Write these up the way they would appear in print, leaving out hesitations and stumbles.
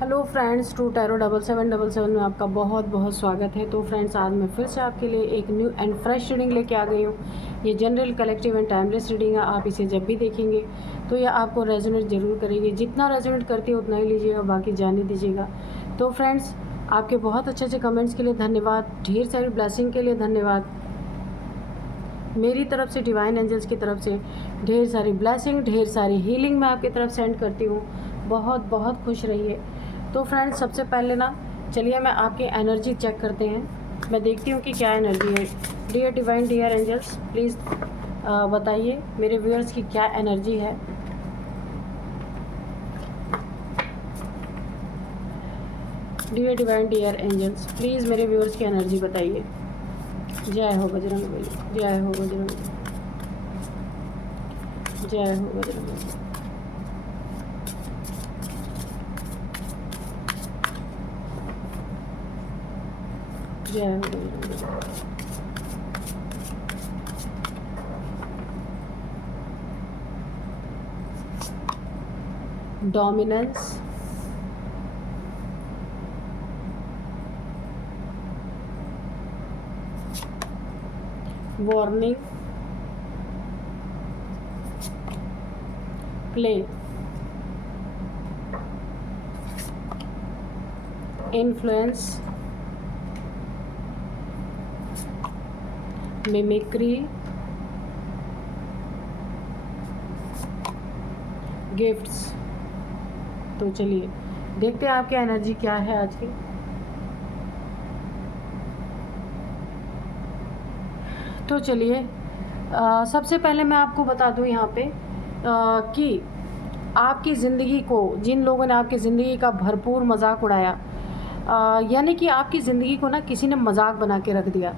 Hello friends, to tarot 7777 में आपका बहुत बहुत स्वागत है। तो फ्रेंड्स, आज मैं फिर से आपके लिए एक न्यू एंड फ्रेश रीडिंग लेके आ गई हूँ। ये general, collective and timeless reading है। आप इसे जब भी देखेंगे तो ये आपको रेजोनेट जरूर करेगी। जितना रेजोनेट करती है उतना ही लीजिएगा, बाकी जाने दीजिएगा। तो फ्रेंड्स, आपके बहुत अच्छे अच्छे कमेंट्स के लिए धन्यवाद, ढेर सारी ब्लेसिंग के लिए धन्यवाद। मेरी तरफ से, डिवाइन एंजल्स की तरफ से ढेर सारी ब्लेसिंग, ढेर सारी हीलिंग मैं आपकी तरफ सेंड करती हूँ। बहुत बहुत खुश रहिए। तो फ्रेंड्स, सबसे पहले ना चलिए मैं आपकी एनर्जी चेक करते हैं। मैं देखती हूँ कि क्या एनर्जी है। Dear divine, dear angels, please बताइए मेरे व्यूअर्स की क्या एनर्जी है। Dear divine, dear angels, please मेरे व्यूअर्स की एनर्जी बताइए। जय हो बजरंगबली, जय हो बजरंगबली, जय हो बजरंगबली। जय हो Bajrangbali. Dominance, warning, play, influence, mimicry, gifts. तो चलिए देखते हैं आपकी एनर्जी क्या है आज की। तो चलिए सबसे पहले मैं आपको बता दूं यहाँ पे कि आपकी ज़िंदगी को जिन लोगों ने आपकी ज़िंदगी का भरपूर मजाक उड़ाया, यानी कि आपकी ज़िंदगी को ना किसी ने मजाक बना के रख दिया।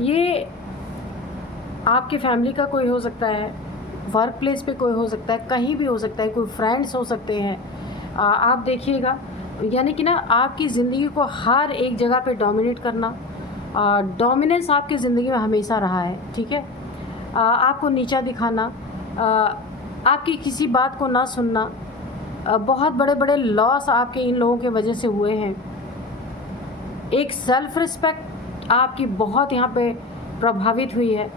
ये आपकी फैमिली का कोई हो सकता है, वर्क प्लेस पे कोई हो सकता है, कहीं भी हो सकता है, कोई फ्रेंड्स हो सकते हैं। आप देखिएगा, यानी कि ना आपकी ज़िंदगी को हर एक जगह पे डोमिनेट करना, डोमिनेंस आपकी ज़िंदगी में हमेशा रहा है। ठीक है, आपको नीचा दिखाना, आपकी किसी बात को ना सुनना, बहुत बड़े बड़े लॉस आपके इन लोगों के वजह से हुए हैं। एक सेल्फ रिस्पेक्ट आपकी बहुत यहाँ पे प्रभावित हुई है।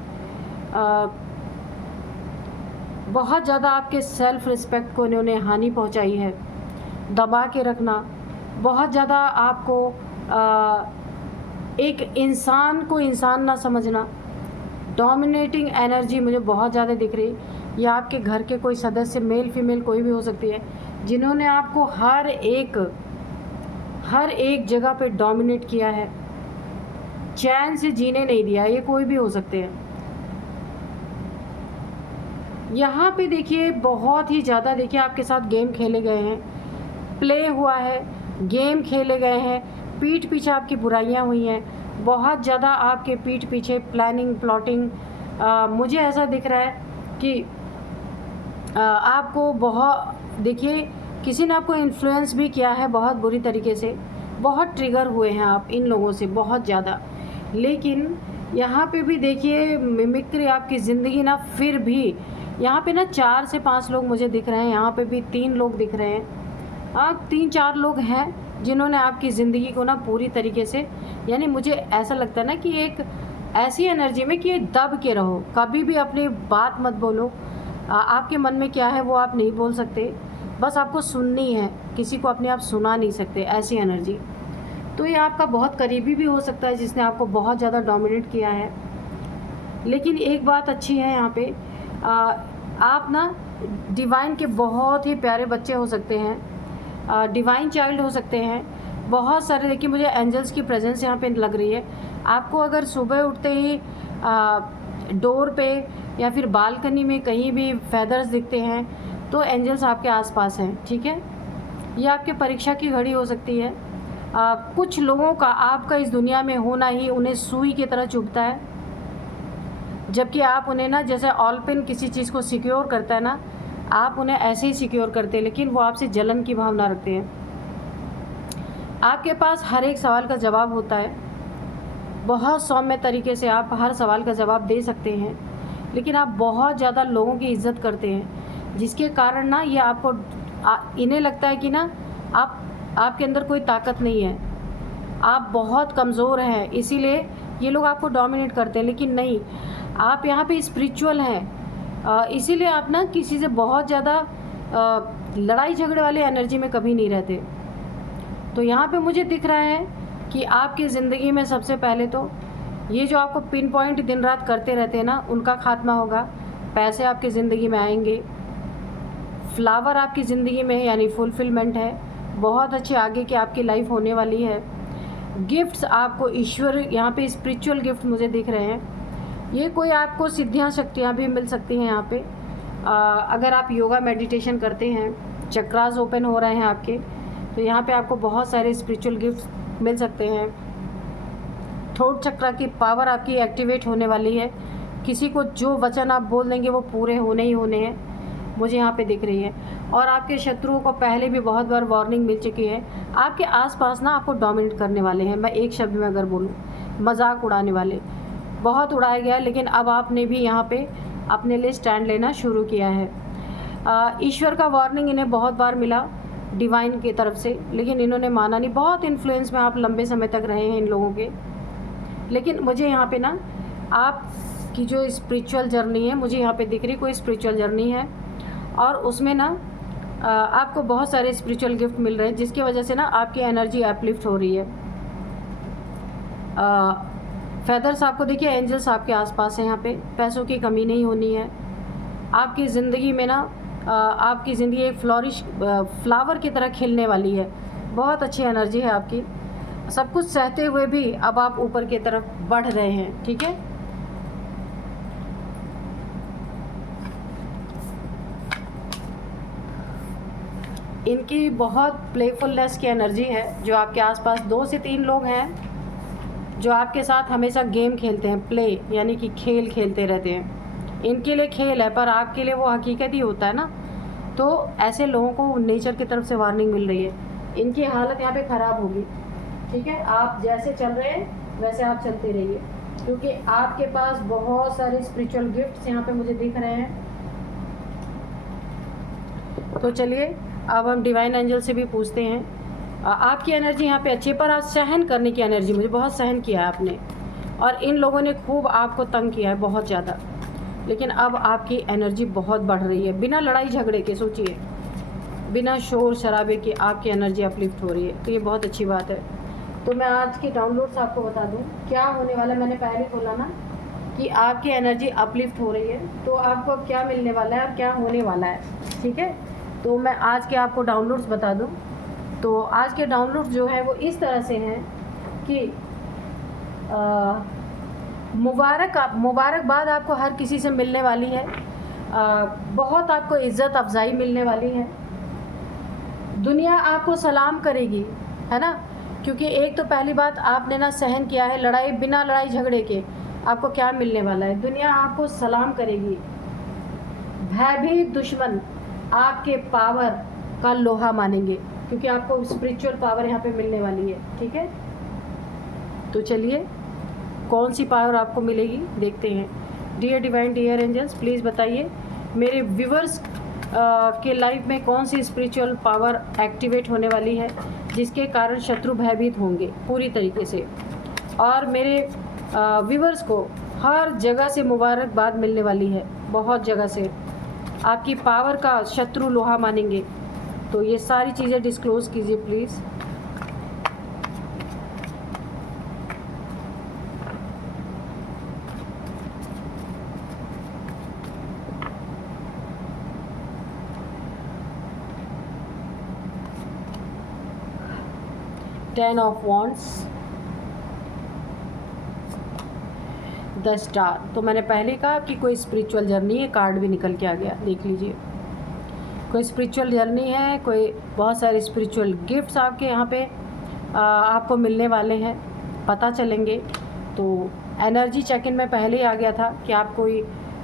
बहुत ज़्यादा आपके सेल्फ रिस्पेक्ट को इन्होंने हानि पहुँचाई है। दबा के रखना, बहुत ज़्यादा आपको एक इंसान को इंसान ना समझना, डोमिनेटिंग एनर्जी मुझे बहुत ज़्यादा दिख रही। या आपके घर के कोई सदस्य, मेल फीमेल कोई भी हो सकती है, जिन्होंने आपको हर एक जगह पे डोमिनेट किया है, चैन से जीने नहीं दिया। ये कोई भी हो सकते हैं। यहाँ पे देखिए बहुत ही ज़्यादा, देखिए आपके साथ गेम खेले गए हैं, प्ले हुआ है, गेम खेले गए हैं, पीठ पीछे आपकी बुराइयाँ हुई हैं, बहुत ज़्यादा आपके पीठ पीछे प्लानिंग, प्लॉटिंग। मुझे ऐसा दिख रहा है कि आपको बहुत, देखिए किसी ने आपको इन्फ्लुएंस भी किया है बहुत बुरी तरीके से। बहुत ट्रिगर हुए हैं आप इन लोगों से, बहुत ज़्यादा। लेकिन यहाँ पे भी देखिए मिमिक्री आपकी ज़िंदगी ना, फिर भी यहाँ पे ना 4 से 5 लोग मुझे दिख रहे हैं। यहाँ पे भी 3 लोग दिख रहे हैं। आप 3-4 लोग हैं जिन्होंने आपकी ज़िंदगी को ना पूरी तरीके से, यानी मुझे ऐसा लगता है ना कि एक ऐसी एनर्जी में कि दब के रहो, कभी भी अपनी बात मत बोलो। आपके मन में क्या है वो आप नहीं बोल सकते, बस आपको सुननी है, किसी को अपने आप सुना नहीं सकते, ऐसी एनर्जी। तो ये आपका बहुत करीबी भी हो सकता है जिसने आपको बहुत ज़्यादा डोमिनेट किया है। लेकिन एक बात अच्छी है यहाँ पे, आप ना डिवाइन के बहुत ही प्यारे बच्चे हो सकते हैं, डिवाइन चाइल्ड हो सकते हैं। बहुत सारे, देखिए मुझे एंजल्स की प्रेजेंस यहाँ पे लग रही है। आपको अगर सुबह उठते ही डोर पे या फिर बालकनी में कहीं भी फेदर्स दिखते हैं तो एंजल्स आपके आसपास हैं। ठीक है, ये आपके परीक्षा की घड़ी हो सकती है। कुछ लोगों का आपका इस दुनिया में होना ही उन्हें सुई की तरह चुभता है, जबकि आप उन्हें ना, जैसे ऑलपिन किसी चीज़ को सिक्योर करता है ना, आप उन्हें ऐसे ही सिक्योर करते हैं, लेकिन वो आपसे जलन की भावना रखते हैं। आपके पास हर एक सवाल का जवाब होता है, बहुत सौम्य तरीके से आप हर सवाल का जवाब दे सकते हैं, लेकिन आप बहुत ज़्यादा लोगों की इज्जत करते हैं, जिसके कारण ना ये आपको इन्हें लगता है कि ना आप आपके अंदर कोई ताकत नहीं है, आप बहुत कमज़ोर हैं, इसीलिए ये लोग आपको डोमिनेट करते हैं। लेकिन नहीं, आप यहाँ पे स्पिरिचुअल हैं, इसीलिए आप ना किसी से बहुत ज़्यादा लड़ाई झगड़े वाले एनर्जी में कभी नहीं रहते। तो यहाँ पे मुझे दिख रहा है कि आपकी ज़िंदगी में सबसे पहले तो ये जो आपको पिन पॉइंट दिन रात करते रहते हैं ना, उनका खात्मा होगा। पैसे आपकी ज़िंदगी में आएंगे, फ्लावर आपकी ज़िंदगी में यानी फुलफिलमेंट है, बहुत अच्छी आगे की आपकी लाइफ होने वाली है। गिफ्ट्स आपको ईश्वर यहाँ पे स्पिरिचुअल गिफ्ट मुझे दिख रहे हैं। ये कोई आपको सिद्धियाँ शक्तियाँ भी मिल सकती हैं यहाँ पे। अगर आप योगा मेडिटेशन करते हैं, चक्रास ओपन हो रहे हैं आपके, तो यहाँ पे आपको बहुत सारे स्पिरिचुअल गिफ्ट्स मिल सकते हैं। थ्रोट चक्रा की पावर आपकी एक्टिवेट होने वाली है। किसी को जो वचन आप बोल देंगे वो पूरे होने ही होने हैं, मुझे यहाँ पे दिख रही है। और आपके शत्रुओं को पहले भी बहुत बार वार्निंग मिल चुकी है, आपके आसपास ना आपको डोमिनेट करने वाले हैं। मैं एक शब्द में अगर बोलूँ, मजाक उड़ाने वाले, बहुत उड़ाया गया है, लेकिन अब आपने भी यहाँ पे अपने लिए स्टैंड लेना शुरू किया है। ईश्वर का वार्निंग इन्हें बहुत बार मिला डिवाइन की तरफ से, लेकिन इन्होंने माना नहीं। बहुत इन्फ्लुएंस में आप लंबे समय तक रहे हैं इन लोगों के, लेकिन मुझे यहाँ पे ना आपकी जो स्पिरिचुअल जर्नी है मुझे यहाँ पे दिख रही, कोई स्पिरिचुअल जर्नी है और उसमें ना आपको बहुत सारे स्पिरिचुअल गिफ्ट मिल रहे हैं, जिसकी वजह से ना आपकी एनर्जी अपलिफ्ट हो रही है। फेदर्स आपको देखिए, एंजल्स आपके आसपास हैं यहाँ पे, पैसों की कमी नहीं होनी है आपकी ज़िंदगी में ना। आपकी ज़िंदगी एक फ्लावर की तरह खिलने वाली है, बहुत अच्छी एनर्जी है आपकी। सब कुछ सहते हुए भी अब आप ऊपर की तरफ बढ़ रहे हैं, ठीक है। इनकी बहुत प्लेफुलनेस की एनर्जी है। जो आपके आसपास 2 से 3 लोग हैं जो आपके साथ हमेशा गेम खेलते हैं, प्ले यानी कि खेल खेलते रहते हैं। इनके लिए खेल है पर आपके लिए वो हकीकत ही होता है ना। तो ऐसे लोगों को नेचर की तरफ से वार्निंग मिल रही है, इनकी हालत यहाँ पे ख़राब होगी, ठीक है। आप जैसे चल रहे हैं वैसे आप चलते रहिए, क्योंकि आपके पास बहुत सारे स्पिरिचुअल गिफ्ट्स यहाँ पे मुझे दिख रहे हैं। तो चलिए अब हम डिवाइन एंजल से भी पूछते हैं। आपकी एनर्जी यहाँ पे अच्छी है, पर आप सहन करने की एनर्जी, मुझे बहुत सहन किया है आपने, और इन लोगों ने खूब आपको तंग किया है बहुत ज़्यादा। लेकिन अब आपकी एनर्जी बहुत बढ़ रही है, बिना लड़ाई झगड़े के, सोचिए बिना शोर शराबे के आपकी एनर्जी अपलिफ्ट हो रही है। तो ये बहुत अच्छी बात है। तो मैं आज के डाउनलोड्स आपको बता दूं क्या होने वाला है। मैंने पहले बोला ना कि आपकी एनर्जी अपलिफ्ट हो रही है, तो आपको अब क्या मिलने वाला है और क्या होने वाला है, ठीक है। तो मैं आज के आपको डाउनलोड्स बता दूं। तो आज के डाउनलोड्स जो है वो इस तरह से हैं कि मुबारकबाद आपको हर किसी से मिलने वाली है। बहुत आपको इज़्ज़त अफजाई मिलने वाली है। दुनिया आपको सलाम करेगी, है ना, क्योंकि एक तो पहली बात आपने ना सहन किया है लड़ाई, बिना लड़ाई झगड़े के। आपको क्या मिलने वाला है, दुनिया आपको सलाम करेगी। भयभीत दुश्मन आपके पावर का लोहा मानेंगे, क्योंकि आपको स्पिरिचुअल पावर यहाँ पे मिलने वाली है, ठीक है। तो चलिए कौन सी पावर आपको मिलेगी देखते हैं। Dear divine, dear angels, please बताइए मेरे व्यूवर्स के लाइफ में कौन सी स्पिरिचुअल पावर एक्टिवेट होने वाली है जिसके कारण शत्रु भयभीत होंगे पूरी तरीके से, और मेरे व्यूवर्स को हर जगह से मुबारकबाद मिलने वाली है, बहुत जगह से आपकी पावर का शत्रु लोहा मानेंगे। तो ये सारी चीज़ें डिस्क्लोज़ कीजिए please. Ten of wands, the star. तो मैंने पहले कहा कि कोई स्पिरिचुअल जर्नी है, कार्ड भी निकल के आ गया, देख लीजिए। कोई स्पिरिचुअल जर्नी है, कोई बहुत सारे स्पिरिचुअल गिफ्ट्स आपके यहाँ पे आपको मिलने वाले हैं, पता चलेंगे। तो एनर्जी चेक इन में पहले ही आ गया था कि आप कोई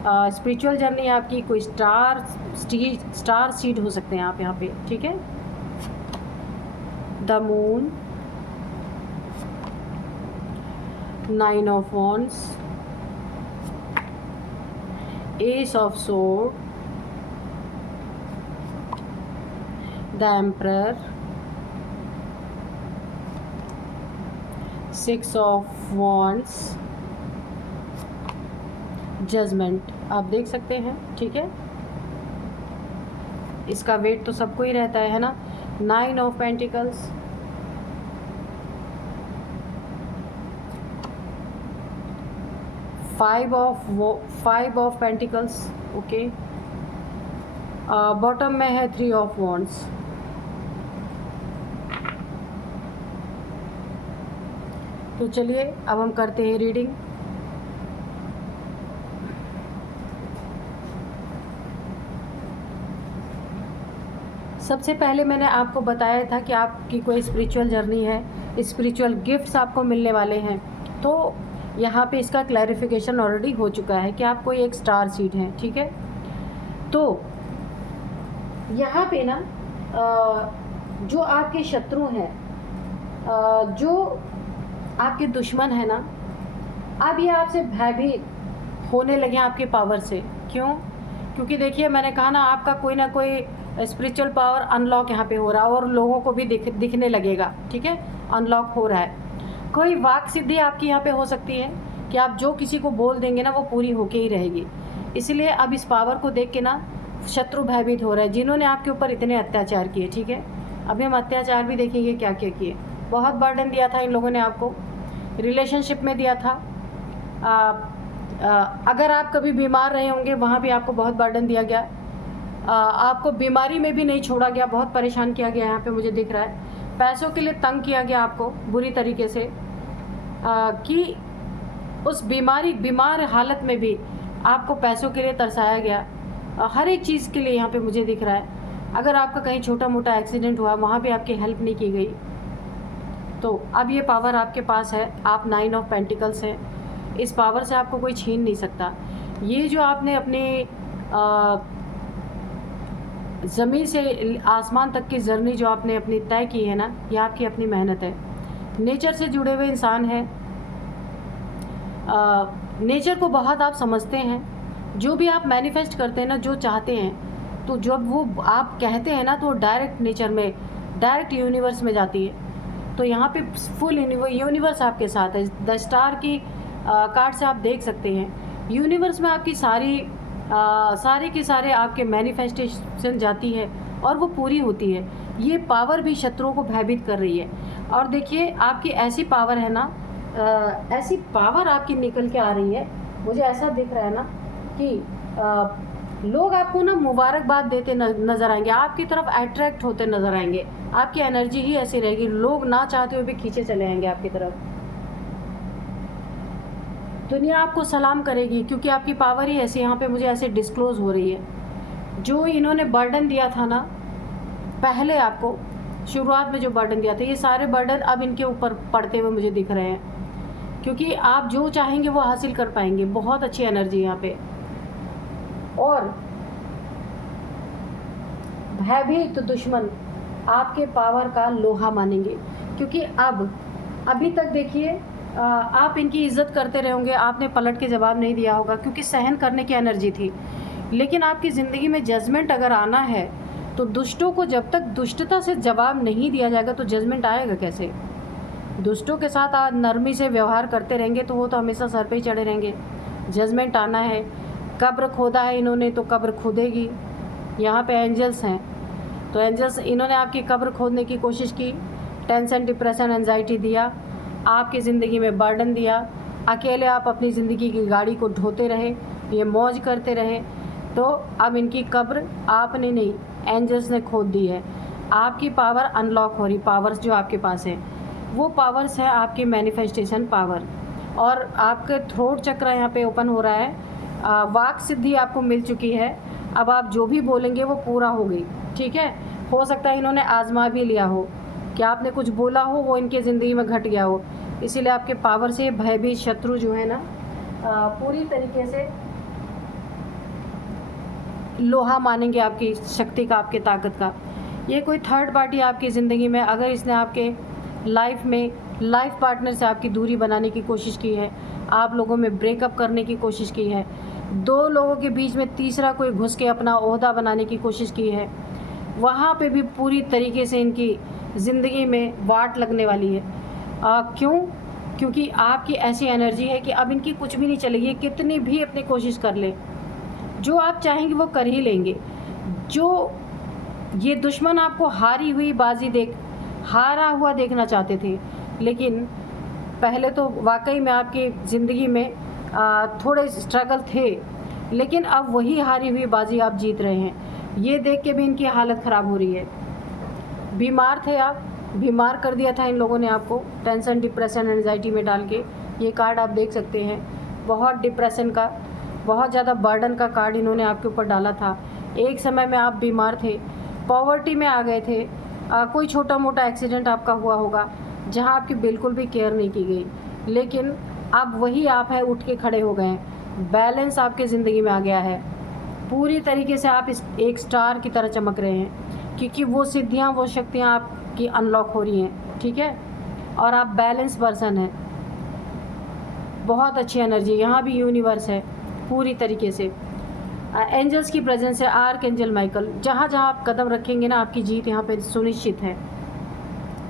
स्पिरिचुअल जर्नी आपकी, कोई स्टार सीड हो सकते हैं आप यहाँ पे, ठीक है। The moon, 9 of wands, ace of sword, the emperor, 6 of wands, judgement आप देख सकते हैं, ठीक है। इसका वेट तो सबको ही रहता है ना। 9 of pentacles, 5 of pentacles, okay. Bottom में है 3 ऑफ वॉन्ड्स। तो चलिए अब हम करते हैं रीडिंग। सबसे पहले मैंने आपको बताया था कि आपकी कोई स्पिरिचुअल जर्नी है, स्पिरिचुअल गिफ्ट्स आपको मिलने वाले हैं। तो यहाँ पे इसका क्लैरिफिकेशन ऑलरेडी हो चुका है कि आप कोई एक स्टार सीड हैं, ठीक है। तो यहाँ पे ना जो आपके शत्रु हैं, जो आपके दुश्मन है ना, अब ये आपसे भयभीत होने लगे आपके पावर से। क्यों? क्योंकि देखिए मैंने कहा ना, आपका कोई ना कोई स्पिरिचुअल पावर अनलॉक यहाँ पे हो रहा है और लोगों को भी दिखने लगेगा, ठीक है। अनलॉक हो रहा है। कोई वाक सिद्धि आपकी यहाँ पे हो सकती है कि आप जो किसी को बोल देंगे ना वो पूरी होके ही रहेगी। इसलिए अब इस पावर को देख के ना शत्रु भयभीत हो रहा है, जिन्होंने आपके ऊपर इतने अत्याचार किए, ठीक है। अभी हम अत्याचार भी देखेंगे क्या क्या किए। बहुत बर्डन दिया था इन लोगों ने आपको, रिलेशनशिप में दिया था। अगर आप कभी बीमार रहे होंगे वहाँ भी आपको बहुत बर्डन दिया गया। आपको बीमारी में भी नहीं छोड़ा गया, बहुत परेशान किया गया यहाँ पे मुझे दिख रहा है। पैसों के लिए तंग किया गया आपको बुरी तरीके से, कि उस बीमार हालत में भी आपको पैसों के लिए तरसाया गया। हर एक चीज़ के लिए यहाँ पे मुझे दिख रहा है। अगर आपका कहीं छोटा मोटा एक्सीडेंट हुआ वहाँ भी आपकी हेल्प नहीं की गई। तो अब ये पावर आपके पास है, आप 9 ऑफ पेंटिकल्स हैं। इस पावर से आपको कोई छीन नहीं सकता। ये जो आपने अपने ज़मीन से आसमान तक की जर्नी जो आपने अपनी तय की है ना, ये आपकी अपनी मेहनत है। नेचर से जुड़े हुए इंसान हैं, नेचर को बहुत आप समझते हैं। जो भी आप मैनिफेस्ट करते हैं ना, जो चाहते हैं, तो जब वो आप कहते हैं ना तो डायरेक्ट नेचर में, डायरेक्ट यूनिवर्स में जाती है। तो यहाँ पे फुल यूनिवर्स आपके साथ है। द स्टार की कार्ड से आप देख सकते हैं यूनिवर्स में आपकी सारे के सारे आपके मैनिफेस्टेशन जाती है और वो पूरी होती है। ये पावर भी शत्रुओं को भयभीत कर रही है। और देखिए आपकी ऐसी पावर है ना, ऐसी पावर आपकी निकल के आ रही है। मुझे ऐसा दिख रहा है ना कि लोग आपको ना मुबारकबाद देते नज़र आएंगे, आपकी तरफ अट्रैक्ट होते नज़र आएंगे। आपकी एनर्जी ही ऐसी रहेगी, लोग ना चाहते हुए भी खींचे चले आएंगे आपकी तरफ। दुनिया आपको सलाम करेगी क्योंकि आपकी पावर ही ऐसी यहाँ पे मुझे ऐसे डिस्क्लोज हो रही है। जो इन्होंने बर्डन दिया था ना पहले, आपको शुरुआत में जो बर्डन दिया था, ये सारे बर्डन अब इनके ऊपर पड़ते हुए मुझे दिख रहे हैं। क्योंकि आप जो चाहेंगे वो हासिल कर पाएंगे। बहुत अच्छी एनर्जी यहाँ पे। और भयभीत तो दुश्मन आपके पावर का लोहा मानेंगे। क्योंकि अभी तक देखिए आप इनकी इज्जत करते रहे होंगे, आपने पलट के जवाब नहीं दिया होगा क्योंकि सहन करने की एनर्जी थी। लेकिन आपकी ज़िंदगी में जजमेंट अगर आना है तो दुष्टों को जब तक दुष्टता से जवाब नहीं दिया जाएगा तो जजमेंट आएगा कैसे। दुष्टों के साथ आप नरमी से व्यवहार करते रहेंगे तो वो तो हमेशा सर पे ही चढ़े रहेंगे। जजमेंट आना है। कब्र खोदा है इन्होंने तो कब्र खोदेगी। यहाँ पे एंजल्स हैं तो एंजल्स, इन्होंने आपकी कब्र खोदने की कोशिश की। टेंशन, डिप्रेशन, एंजाइटी दिया, आपकी ज़िंदगी में बर्डन दिया। अकेले आप अपनी ज़िंदगी की गाड़ी को ढोते रहे, ये मौज करते रहे। तो अब इनकी कब्र आपने नहीं, एंजल्स ने खोद दी है। आपकी पावर अनलॉक हो रही। पावर्स जो आपके पास हैं वो पावर्स है आपकी मैनिफेस्टेशन पावर। और आपके थ्रोट चक्र यहाँ पे ओपन हो रहा है। वाक सिद्धि आपको मिल चुकी है। अब आप जो भी बोलेंगे वो पूरा हो गई, ठीक है। हो सकता है इन्होंने आजमा भी लिया हो कि आपने कुछ बोला हो वो इनके ज़िंदगी में घट गया हो। इसीलिए आपके पावर से भयभीत शत्रु जो है ना पूरी तरीके से लोहा मानेंगे आपकी शक्ति का, आपके ताकत का। ये कोई थर्ड पार्टी आपकी ज़िंदगी में, अगर इसने आपके लाइफ में लाइफ पार्टनर से आपकी दूरी बनाने की कोशिश की है, आप लोगों में ब्रेकअप करने की कोशिश की है, दो लोगों के बीच में तीसरा कोई घुस के अपना ओहदा बनाने की कोशिश की है, वहाँ पे भी पूरी तरीके से इनकी ज़िंदगी में वाट लगने वाली है। क्यों? क्योंकि आपकी ऐसी एनर्जी है कि अब इनकी कुछ भी नहीं चलेगी, कितनी भी अपनी कोशिश कर ले, जो आप चाहेंगे वो कर ही लेंगे। जो ये दुश्मन आपको हारी हुई बाजी हारा हुआ देखना चाहते थे, लेकिन पहले तो वाकई में आपकी ज़िंदगी में थोड़े स्ट्रगल थे, लेकिन अब वही हारी हुई बाजी आप जीत रहे हैं। ये देख के भी इनकी हालत ख़राब हो रही है। बीमार थे आप, बीमार कर दिया था इन लोगों ने आपको, टेंशन, डिप्रेशन, एंजाइटी में डाल के। ये कार्ड आप देख सकते हैं, बहुत डिप्रेशन का, बहुत ज़्यादा बर्डन का कार्ड इन्होंने आपके ऊपर डाला था। एक समय में आप बीमार थे, पॉवर्टी में आ गए थे, कोई छोटा मोटा एक्सीडेंट आपका हुआ होगा जहां आपकी बिल्कुल भी केयर नहीं की गई, लेकिन अब वही आप हैं, उठ के खड़े हो गए हैं, बैलेंस आपके ज़िंदगी में आ गया है। पूरी तरीके से आप एक स्टार की तरह चमक रहे हैं, क्योंकि वो सिद्धियाँ, वो शक्तियाँ आपकी अनलॉक हो रही हैं, ठीक है। और आप बैलेंस पर्सन हैं, बहुत अच्छी एनर्जी यहाँ भी यूनिवर्स है पूरी तरीके से। एंजल्स की प्रेजेंस है, आर्क एंजल माइकल। जहाँ जहाँ आप कदम रखेंगे ना, आपकी जीत यहाँ पे सुनिश्चित है।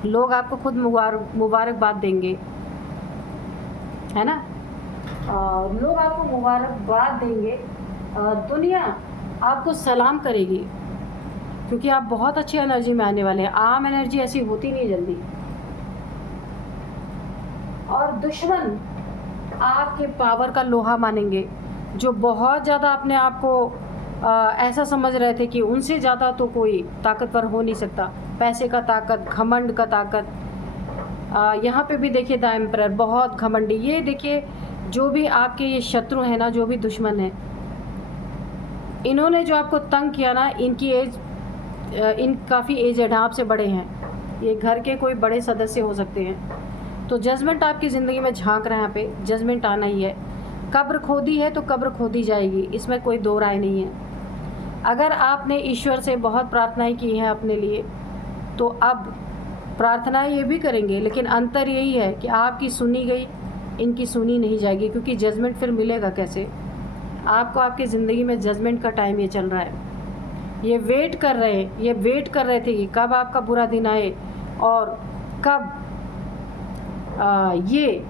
लोग आपको खुद मुबारकबाद देंगे, है ना। लोग आपको मुबारकबाद देंगे, दुनिया आपको सलाम करेगी, क्योंकि आप बहुत अच्छी एनर्जी में आने वाले हैं। आम एनर्जी ऐसी होती नहीं जल्दी। और दुश्मन आपके पावर का लोहा मानेंगे, जो बहुत ज़्यादा अपने आप को ऐसा समझ रहे थे कि उनसे ज़्यादा तो कोई ताकतवर हो नहीं सकता। पैसे का ताकत, घमंड का ताकत। यहाँ पे भी देखिए द एम्परर, बहुत घमंडी। ये देखिए जो भी आपके ये शत्रु हैं ना, जो भी दुश्मन हैं, इन्होंने जो आपको तंग किया ना, इनकी एज काफ़ी एजड हैं, आपसे बड़े हैं, ये घर के कोई बड़े सदस्य हो सकते हैं। तो जजमेंट आपकी ज़िंदगी में झांक रहा है, यहाँ पे जजमेंट आना ही है। कब्र खोदी है तो कब्र खोदी जाएगी, इसमें कोई दो राय नहीं है। अगर आपने ईश्वर से बहुत प्रार्थनाएं की हैं अपने लिए, तो अब प्रार्थनाएं ये भी करेंगे, लेकिन अंतर यही है कि आपकी सुनी गई, इनकी सुनी नहीं जाएगी, क्योंकि जजमेंट फिर मिलेगा कैसे आपको। आपकी ज़िंदगी में जजमेंट का टाइम ये चल रहा है। ये वेट कर रहे थे कि कब आपका बुरा दिन आए और कब ये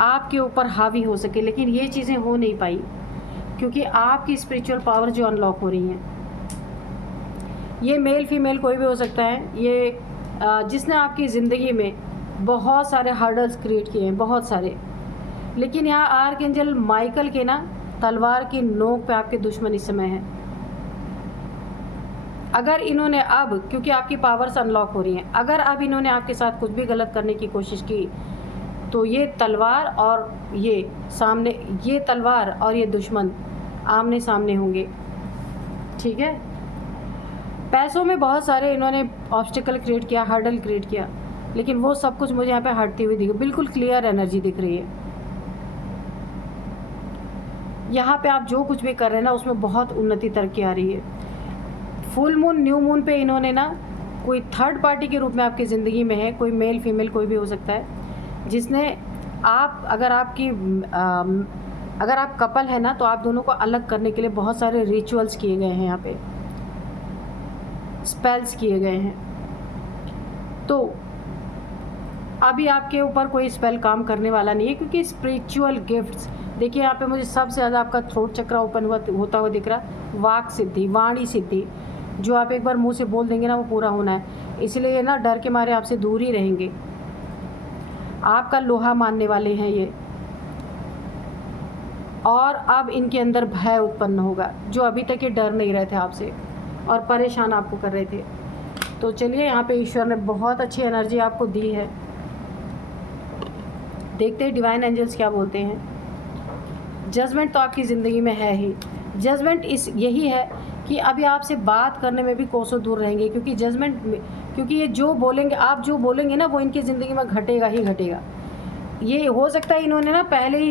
आपके ऊपर हावी हो सके, लेकिन ये चीज़ें हो नहीं पाई, क्योंकि आपकी स्पिरिचुअल पावर जो अनलॉक हो रही हैं। ये मेल फीमेल कोई भी हो सकता है, ये जिसने आपकी ज़िंदगी में बहुत सारे हर्डल्स क्रिएट किए हैं, बहुत सारे। लेकिन यहाँ आर्क एंजल माइकल के ना तलवार की नोक पे आपके दुश्मन इस समय हैं। अगर इन्होंने अब, क्योंकि आपकी पावर्स अनलॉक हो रही हैं, अगर अब इन्होंने आपके साथ कुछ भी गलत करने की कोशिश की, तो ये तलवार और ये तलवार और ये दुश्मन आमने सामने होंगे, ठीक है। पैसों में बहुत सारे इन्होंने ऑब्स्टिकल क्रिएट किया, हर्डल क्रिएट किया, लेकिन वो सब कुछ मुझे यहाँ पे हटती हुई दिखी, बिल्कुल क्लियर एनर्जी दिख रही है। यहाँ पे आप जो कुछ भी कर रहे हैं ना, उसमें बहुत उन्नति तरक्की आ रही है। फुल मून, न्यू मून पे इन्होंने ना कोई थर्ड पार्टी के रूप में आपकी ज़िंदगी में है, कोई मेल फीमेल कोई भी हो सकता है, जिसने अगर आप कपल है ना, तो आप दोनों को अलग करने के लिए बहुत सारे रिचुअल्स किए गए हैं, यहाँ पे स्पेल्स किए गए हैं। तो अभी आपके ऊपर कोई स्पेल काम करने वाला नहीं है, क्योंकि स्पिरिचुअल गिफ्ट्स देखिए यहाँ पे मुझे सबसे ज़्यादा आपका थ्रोट चक्र ओपन होता हुआ दिख रहा है। वाक सिद्धि, वाणी सिद्धि, जो आप एक बार मुंह से बोल देंगे ना, वो पूरा होना है। इसलिए ना डर के मारे आपसे दूर ही रहेंगे, आपका लोहा मानने वाले हैं ये। और अब इनके अंदर भय उत्पन्न होगा, जो अभी तक ये डर नहीं रहे थे आपसे और परेशान आपको कर रहे थे। तो चलिए, यहाँ पे ईश्वर ने बहुत अच्छी एनर्जी आपको दी है। देखते हैं डिवाइन एंजल्स क्या बोलते हैं। जजमेंट तो आपकी ज़िंदगी में है ही। जजमेंट यही है कि अभी आपसे बात करने में भी कोसों दूर रहेंगे, क्योंकि जजमेंट क्योंकि ये जो बोलेंगे, आप जो बोलेंगे ना, वो इनकी ज़िंदगी में घटेगा ही घटेगा। ये हो सकता है इन्होंने ना पहले ही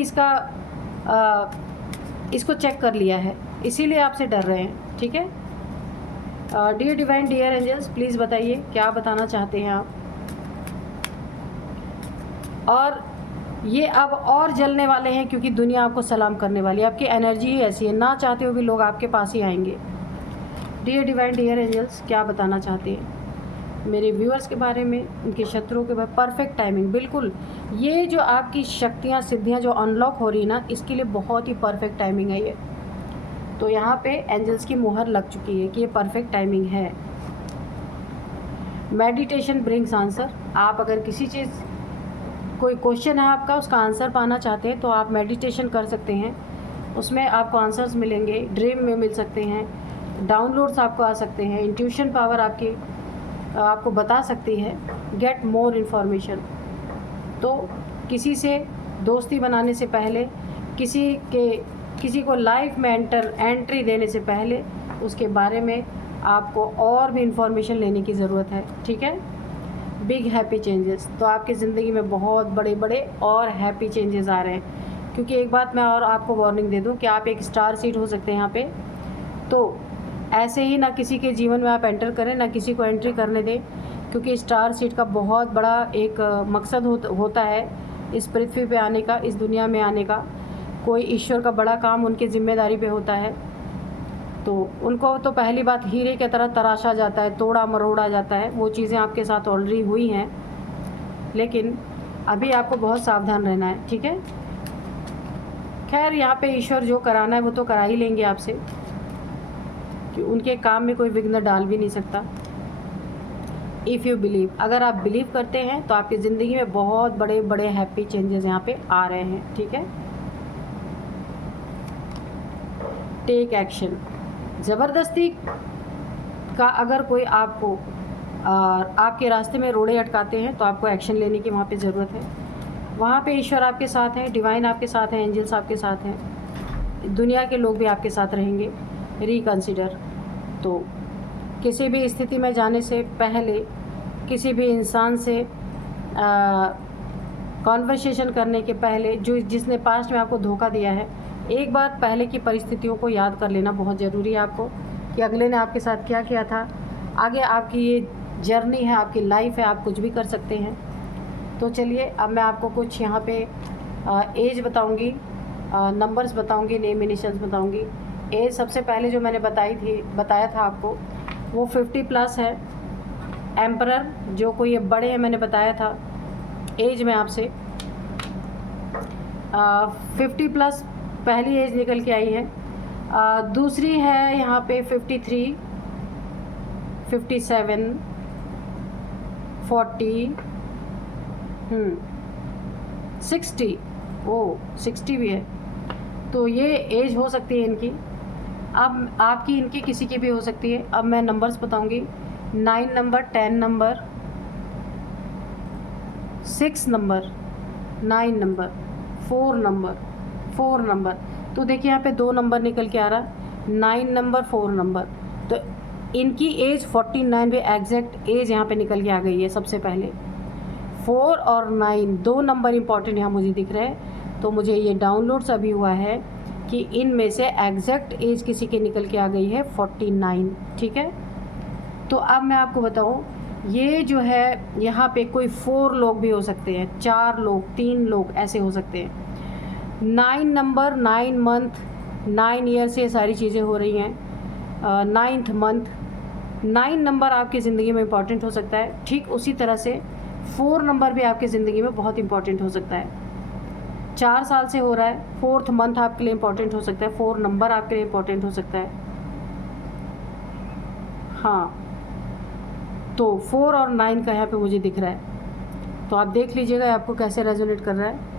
इसको चेक कर लिया है, इसीलिए आपसे डर रहे हैं, ठीक है। Dear divine, dear angels, please बताइए क्या बताना चाहते हैं आप। और ये अब और जलने वाले हैं, क्योंकि दुनिया आपको सलाम करने वाली है। आपकी एनर्जी ही ऐसी है, ना चाहते हुए भी लोग आपके पास ही आएंगे। डियर डिवाइन, डियर एंजल्स, क्या बताना चाहते हैं। मेरे व्यूअर्स के बारे में, उनके शत्रुओं के बारे में। परफेक्ट टाइमिंग, बिल्कुल। ये जो आपकी शक्तियाँ सिद्धियाँ जो अनलॉक हो रही है ना, इसके लिए बहुत ही परफेक्ट टाइमिंग है ये। तो यहाँ पे एंजल्स की मुहर लग चुकी है कि ये परफेक्ट टाइमिंग है। Meditation brings answer. आप अगर किसी चीज़, कोई क्वेश्चन है आपका, उसका आंसर पाना चाहते हैं तो आप मेडिटेशन कर सकते हैं, उसमें आपको आंसर्स मिलेंगे, ड्रीम में मिल सकते हैं, डाउनलोड्स आपको आ सकते हैं, इंट्यूशन पावर आपको बता सकती है, गेट मोर इन्फॉर्मेशन। तो किसी से दोस्ती बनाने से पहले, किसी को लाइफ में एंट्री देने से पहले उसके बारे में आपको और भी इन्फॉर्मेशन लेने की ज़रूरत है, ठीक है। बिग हैप्पी चेंजेस, तो आपकी ज़िंदगी में बहुत बड़े बड़े और हैप्पी चेंजेस आ रहे हैं। क्योंकि एक बात मैं और आपको वार्निंग दे दूं कि आप एक स्टार सीड हो सकते हैं यहाँ पे। तो ऐसे ही ना किसी के जीवन में आप एंटर करें, ना किसी को एंट्री करने दें, क्योंकि स्टार सीड का बहुत बड़ा एक मकसद होता है इस पृथ्वी पे आने का, इस दुनिया में आने का। कोई ईश्वर का बड़ा काम उनकी जिम्मेदारी पे होता है, तो उनको तो पहली बात हीरे की तरह तराशा जाता है, तोड़ा मरोड़ा जाता है। वो चीज़ें आपके साथ ऑलरेडी हुई हैं, लेकिन अभी आपको बहुत सावधान रहना है, ठीक है। खैर, यहाँ पे ईश्वर जो कराना है वो तो करा ही लेंगे आपसे, कि उनके काम में कोई विघ्न डाल भी नहीं सकता। इफ़ यू बिलीव, अगर आप बिलीव करते हैं तो आपकी ज़िंदगी में बहुत बड़े बड़े हैप्पी चेंजेस यहाँ पे आ रहे हैं, ठीक है। Take action. ज़बरदस्ती का अगर कोई आपको आपके रास्ते में रोड़े अटकाते हैं तो आपको एक्शन लेने की वहाँ पे ज़रूरत है। वहाँ पे ईश्वर आपके साथ हैं, डिवाइन आपके साथ हैं, एंजल्स आपके साथ हैं, दुनिया के लोग भी आपके साथ रहेंगे। रिकंसिडर। तो किसी भी स्थिति में जाने से पहले, किसी भी इंसान से कॉन्वर्सेशन करने के पहले, जिसने पास्ट में आपको धोखा दिया है, एक बार पहले की परिस्थितियों को याद कर लेना बहुत ज़रूरी है आपको, कि अगले ने आपके साथ क्या किया था। आगे आपकी ये जर्नी है, आपकी लाइफ है, आप कुछ भी कर सकते हैं। तो चलिए, अब मैं आपको कुछ यहाँ पे एज बताऊँगी, नंबर्स बताऊँगी, नेम इनिशियल्स बताऊँगी। एज सबसे पहले जो मैंने बताया था आपको, वो 50+ है। एम्परर, जो कोई ये बड़े हैं, मैंने बताया था एज में आपसे 50+ पहली एज निकल के आई है। दूसरी है यहाँ पे 53, 57, 40, 60, 60 भी है। तो ये एज हो सकती है इनकी। अब आपकी, इनकी, किसी की भी हो सकती है। अब मैं नंबर्स बताऊंगी। 9 number, 10 number, 6 number, 9 number, 4 number. तो देखिए यहाँ पे 2 नंबर निकल के आ रहा है, 9 नंबर, 4 नंबर। तो इनकी एज 49 पे एग्जैक्ट एज यहाँ पे निकल के आ गई है। सबसे पहले 4 और 9 2 नंबर इंपॉर्टेंट यहाँ मुझे दिख रहे हैं। तो मुझे ये डाउनलोड्स अभी हुआ है कि इनमें से एग्जैक्ट एज किसी की निकल के आ गई है 49, ठीक है। तो अब मैं आपको बताऊँ, ये जो है यहाँ पे कोई 4 लोग भी हो सकते हैं, 4 लोग, 3 लोग ऐसे हो सकते हैं। 9 नंबर, 9 मंथ, 9 ईयर से ये सारी चीज़ें हो रही हैं। 9th मंथ, 9 नंबर आपकी ज़िंदगी में इम्पॉर्टेंट हो सकता है। ठीक उसी तरह से 4 नंबर भी आपकी ज़िंदगी में बहुत इम्पॉर्टेंट हो सकता है। 4 साल से हो रहा है, 4th मंथ आपके लिए इम्पॉर्टेंट हो सकता है, 4 नंबर आपके लिए इम्पॉर्टेंट हो सकता है। हाँ, तो 4 और 9 का यहाँ पे मुझे दिख रहा है। तो आप देख लीजिएगा आपको कैसे रेजोनेट कर रहा है।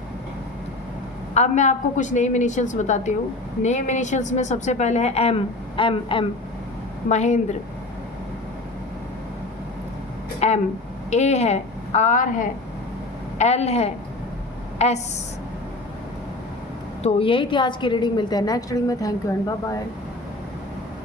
अब मैं आपको कुछ नेम इनिशियल्स बताती हूँ। नेम इनिशियल्स में सबसे पहले है एम, महेंद्र, एम। ए है, आर है, एल है, एस। तो यही थी आज की रीडिंग। मिलते हैं नेक्स्ट रीडिंग में। Thank you and bye bye.